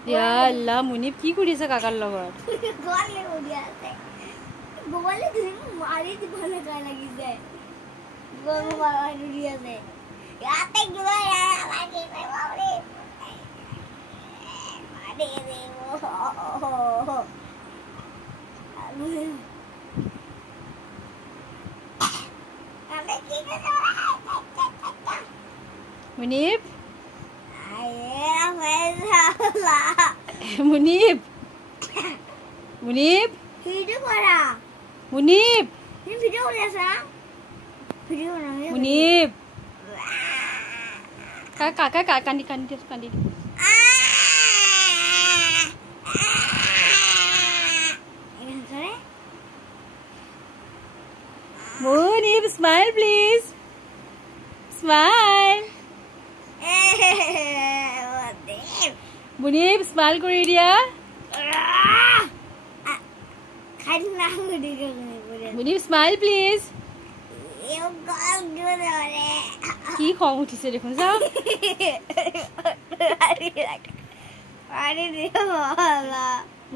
ইয়া আল্লাহ মুনিব কি কৰিছে কাকাৰ লগত গলে উড়ি আছে গোবলে ধৰি মাৰি দিবলে গায় লাগি যায় গৰু মাৰি উড়ি আছে ইয়াতে গিলা লাগি যায় বাবরে মারি দে আমি কি করব মুনিব আয়ে ফেলা মুনিব মুনিব ভিডিও করা মুনিব তুমি ভিডিও করে আসা ভিডিও না মুনিব কাকা কান্দি কান্দি কান্দি Munib smile please smile Munib smile কৰি দিয়া মুনিব স্মাইল প্লিজ কি খং উঠিছে দেখোন চাও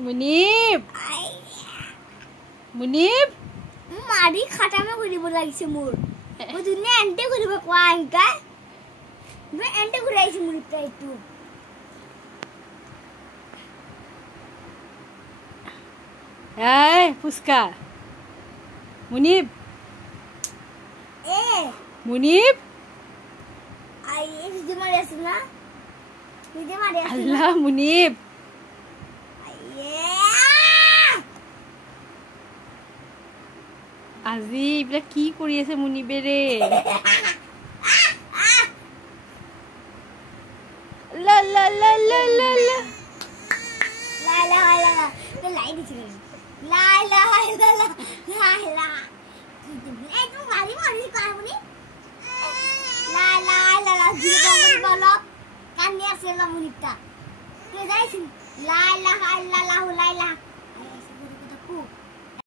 মুনিব মুনিব মাৰি খাটামে কৰিব লাগিছে মোৰ মই দুনে এন্তে কৰিব কোৱা আনকা মই এন্তে ঘুৰাইছো মোৰ টাইটো এই ফুসকা মুনিব মুনিব আই ভিডিও মাৰি আছে না ভিডিও মাৰি আছে আল্লাহ মুনিব আজি ইবলা কি কৰি আছে মুনিবে ৰে লা লা লা লা লা লা লা লা লা তো লাই দিছি লা লা লা লা লা এই তো মারি মারি কারবনি লা লা লা লা ভিডিও করে বলো কান্নি আছে লা মুনিটা তুই যাইছিস লা লা লা লা লা লা